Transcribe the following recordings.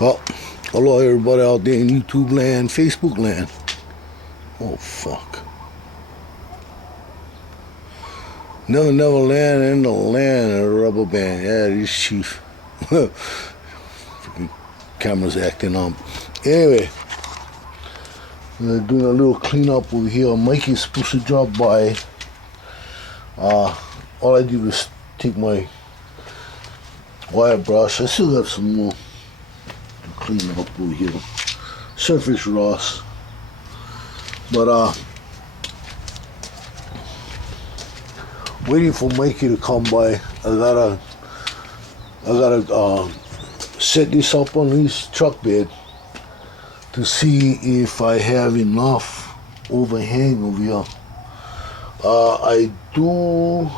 Well, hello everybody out there in YouTube land, Facebook land. Oh fuck. Never land in the land of a rubber band. Yeah, this chief. Freaking camera's acting up. Anyway, we're doing a little cleanup over here. Mikey's supposed to drop by. All I did was take my wire brush. I still got some more to clean up over here. Surface Ross. But waiting for Mikey to come by. I gotta set this up on his truck bed to see if I have enough overhang over here. I do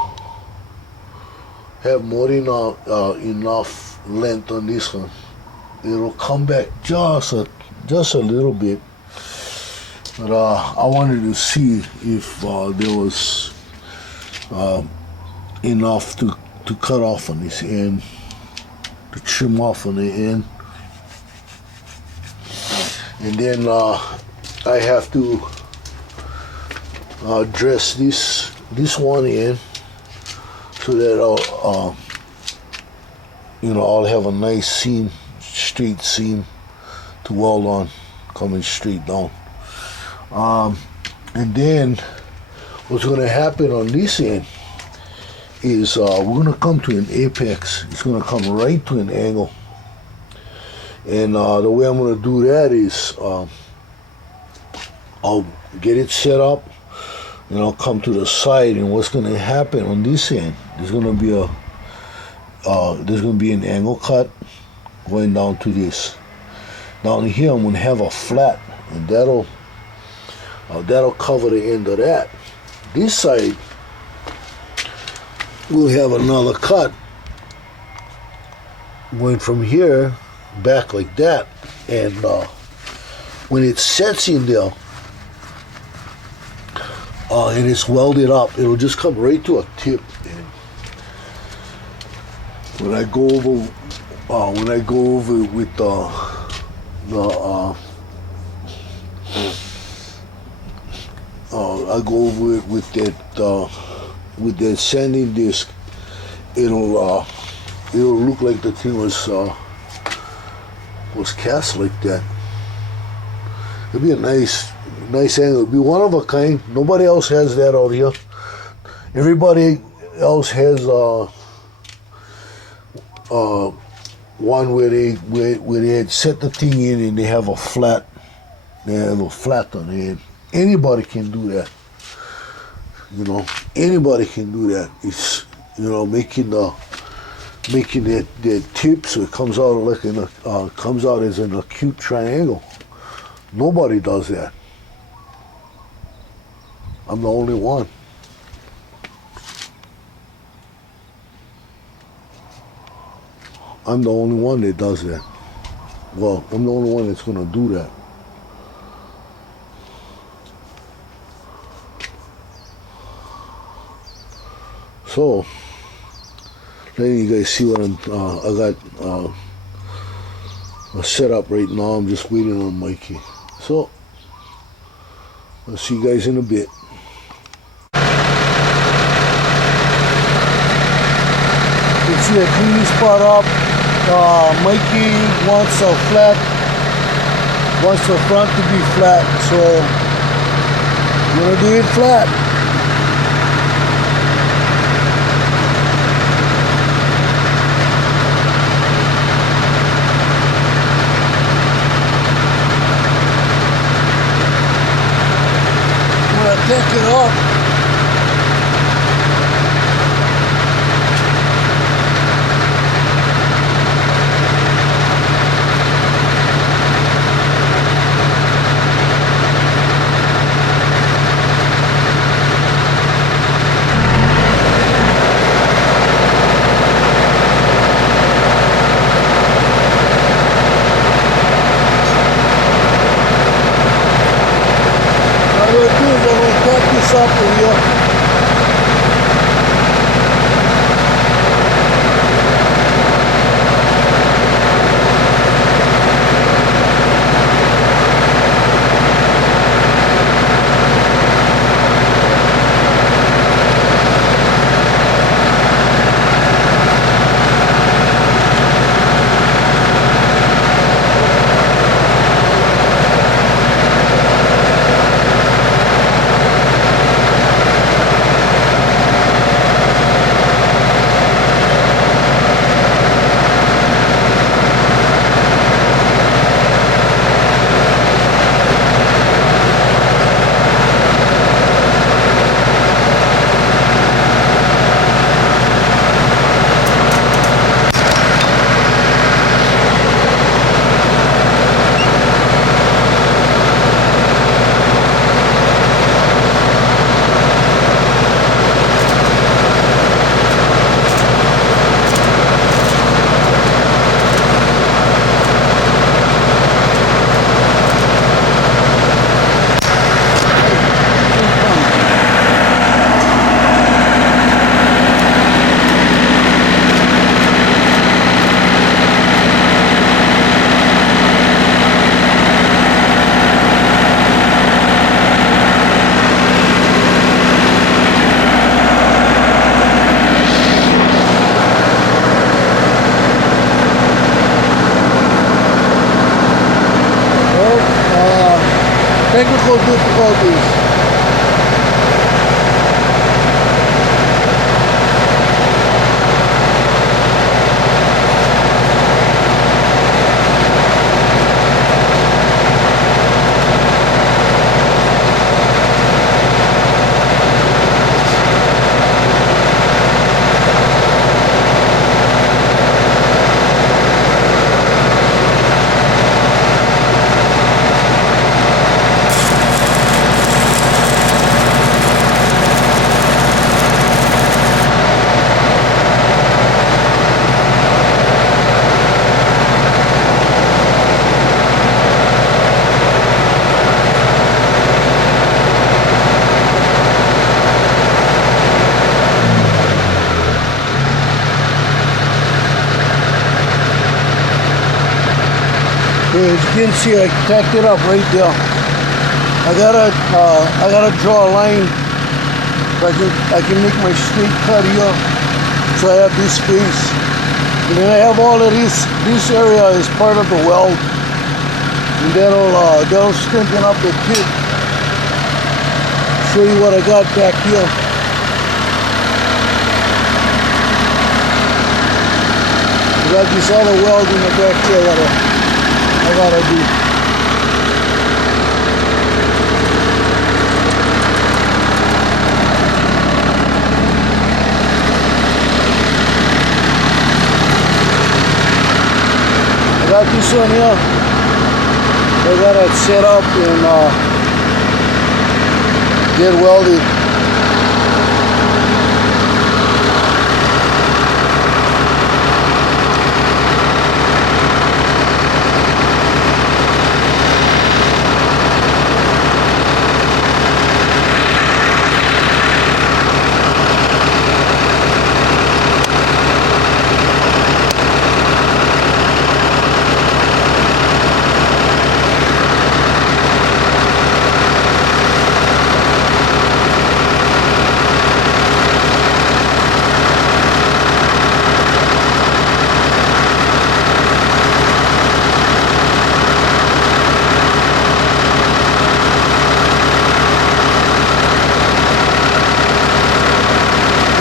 have more than enough length on this one. It'll come back just a little bit, but I wanted to see if there was enough to cut off on this end, to trim off on the end, and then I have to dress this one in so that I'll have a nice seam, straight seam to weld on, coming straight down. And then what's going to happen on this end is we're going to come to an apex. It's going to come right to an angle. And the way I'm going to do that is I'll get it set up and I'll come to the side, and what's going to happen on this end, there's going to be an angle cut going down to this. Down here I'm going to have a flat, and that'll cover the end of that. This side we'll have another cut going from here back like that, and when it sets in there and it's welded up, it'll just come right to a tip. And when I go over with I go over it with that sanding disc, it'll look like the thing was cast like that. It'll be a nice angle. It'll be one of a kind. Nobody else has that out here. Everybody else has one where they had set the thing in and they have a flat. They have a flat on the end. Anybody can do that. Anybody can do that. It's making that tip so it comes out comes out as an acute triangle. Nobody does that. I'm the only one. I'm the only one that does that. Well, I'm the only one that's going to do that. So, letting you guys see what I got set up right now. I'm just waiting on Mikey. So, I'll see you guys in a bit. You can see I clean this part up. Mikey wants the front to be flat, so I'm gonna do it flat. Pick it up. Up with you. technical difficulties. As you can see, I tacked it up right there. I gotta draw a line so I can make my straight cut here. So I have this space, and then I have all of this. This area is part of the weld, and that'll strengthen up the tip. Show you what I got back here. I got this other weld in the back here. I gotta do. I got this one here. I got it set up and get welded.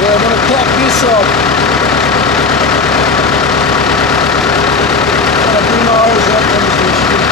I'm gonna cap this up. Gotta bring ours up on this machine.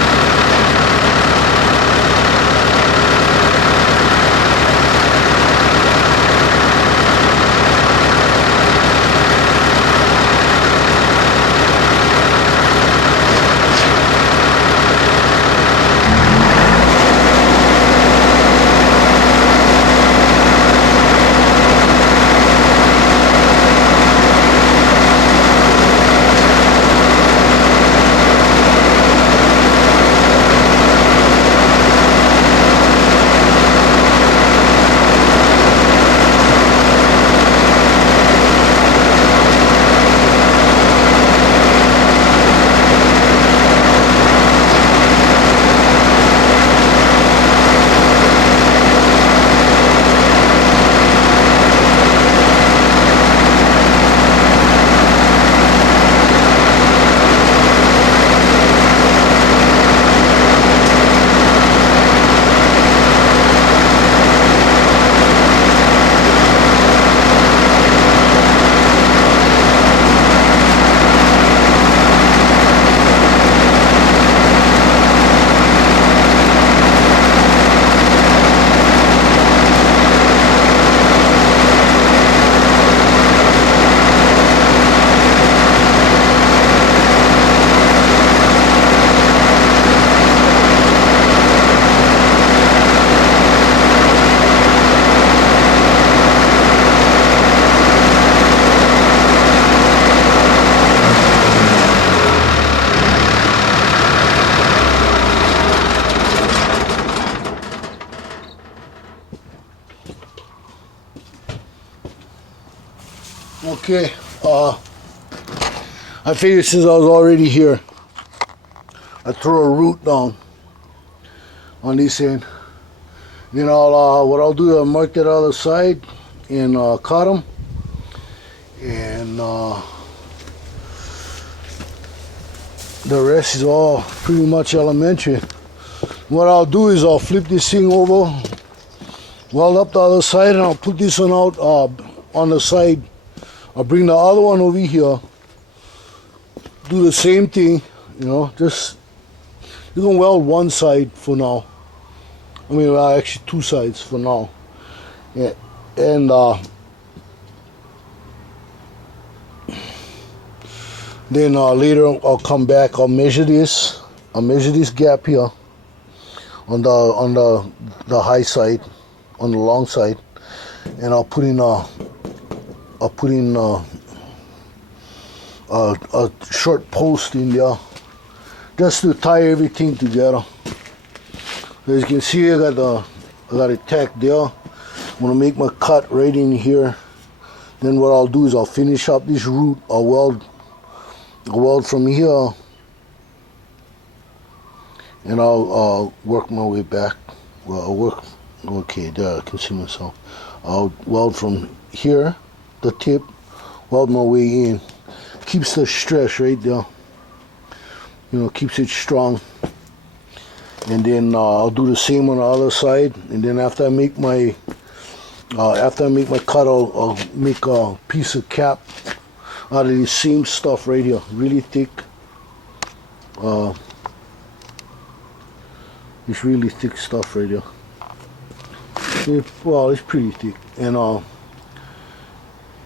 Okay, I figured since I was already here, I throw a root down on this end. Then what I'll do, I'll mark that other side and cut them. And the rest is all pretty much elementary. What I'll do is I'll flip this thing over, weld up the other side, and I'll put this one out on the side. I'll bring the other one over here, do the same thing, you know, just you're gonna weld one side for now. I mean, well, actually two sides for now. Yeah, and then later I'll come back. I'll measure this. I'll measure this gap here on the high side, on the long side, and I'll put in a short post in there just to tie everything together. As you can see, I got it tacked there. I'm gonna make my cut right in here. Then what I'll do is I'll finish up this root. I'll weld from here, and I'll work my way back. Well, I'll work. Okay, there I can see myself. I'll weld from here, the tip, weld my way in. Keeps the stress right there. You know, keeps it strong. And then I'll do the same on the other side. And then after I make my cut, I'll make a piece of cap out of the same stuff right here, really thick. It's really thick stuff right here. Well, it's pretty thick, and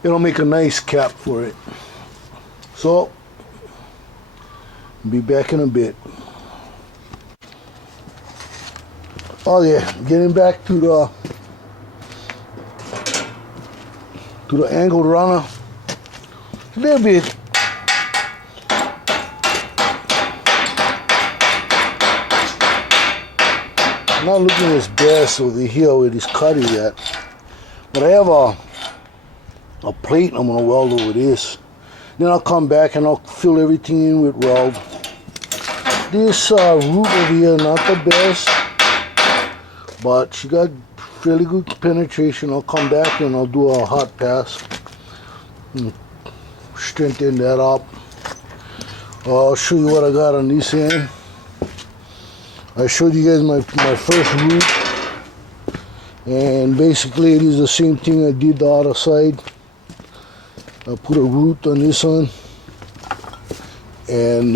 it'll make a nice cap for it. So, be back in a bit. Oh yeah, getting back to the angled runner. A little bit. Not looking as best over here with this cutty yet, but I have a plate I'm gonna weld over this. Then I'll come back and I'll fill everything in with weld. This root over here, not the best, but she got fairly good penetration. I'll come back and I'll do a hot pass and strengthen that up. I'll show you what I got on this end. I showed you guys my first root, and basically it is the same thing I did the other side. I put a root on this one, and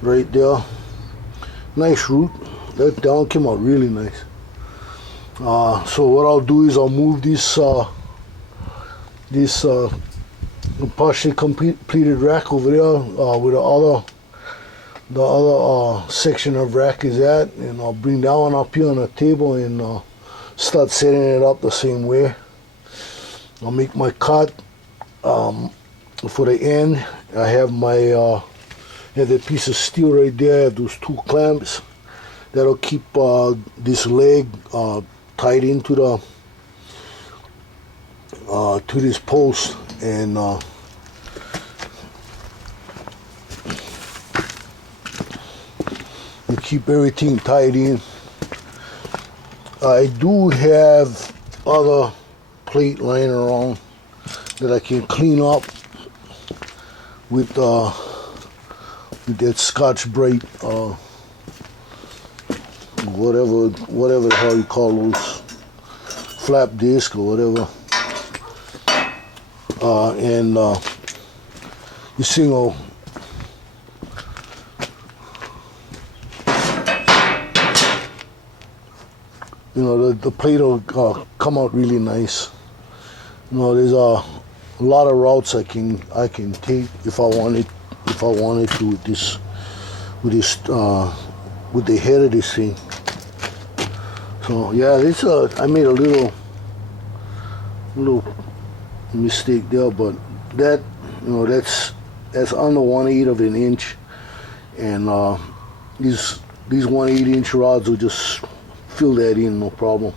right there, nice root. That down came out really nice. So what I'll do is I'll move this partially completed rack over there with the other section of rack is at, and I'll bring that one up here on the table and start setting it up the same way. I'll make my cut for the end. I have that piece of steel right there. I have those two clamps that'll keep this leg tied into to this post, and keep everything tied in. I do have other plate lying around that I can clean up with that Scotch-Brite whatever the hell you call those, flap disc or whatever, and you see, the plate will come out really nice. There's a lot of routes I can take if I wanted to with the head of this thing. So yeah, I made a little mistake there, but that's under 1/8 of an inch, and these 1/8 inch rods will just fill that in, no problem.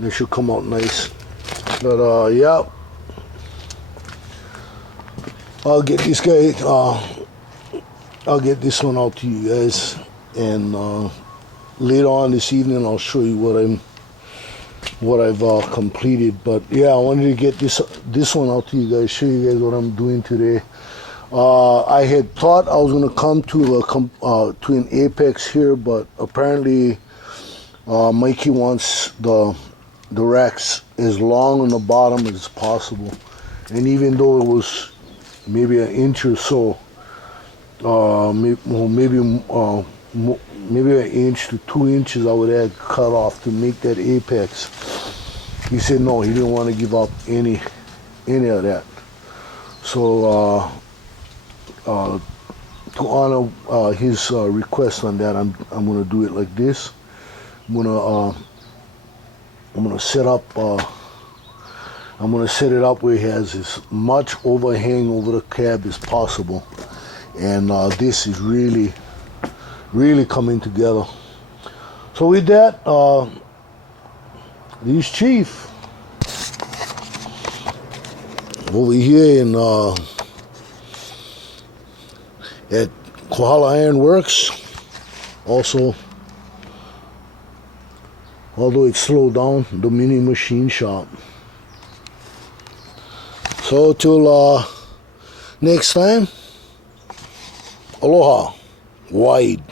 It should come out nice. But yeah, I'll get this guy. I'll get this one out to you guys, and later on this evening I'll show you what I've completed. But yeah, I wanted to get this one out to you guys, show you guys what I'm doing today. I had thought I was gonna come to an apex here, but apparently Mikey wants the racks as long on the bottom as possible, and even though it was maybe an inch or so, maybe an inch to 2 inches I would add cut off to make that apex. He said no, he didn't want to give up any of that. So to honor his request on that, I'm gonna do it like this. I'm gonna set up. I'm gonna set it up where it has as much overhang over the cab as possible, and this is really coming together. So with that, this Chief over here in at Kohala Iron Works, also, although it's slowed down, the mini machine shop. So till next time, aloha, wide.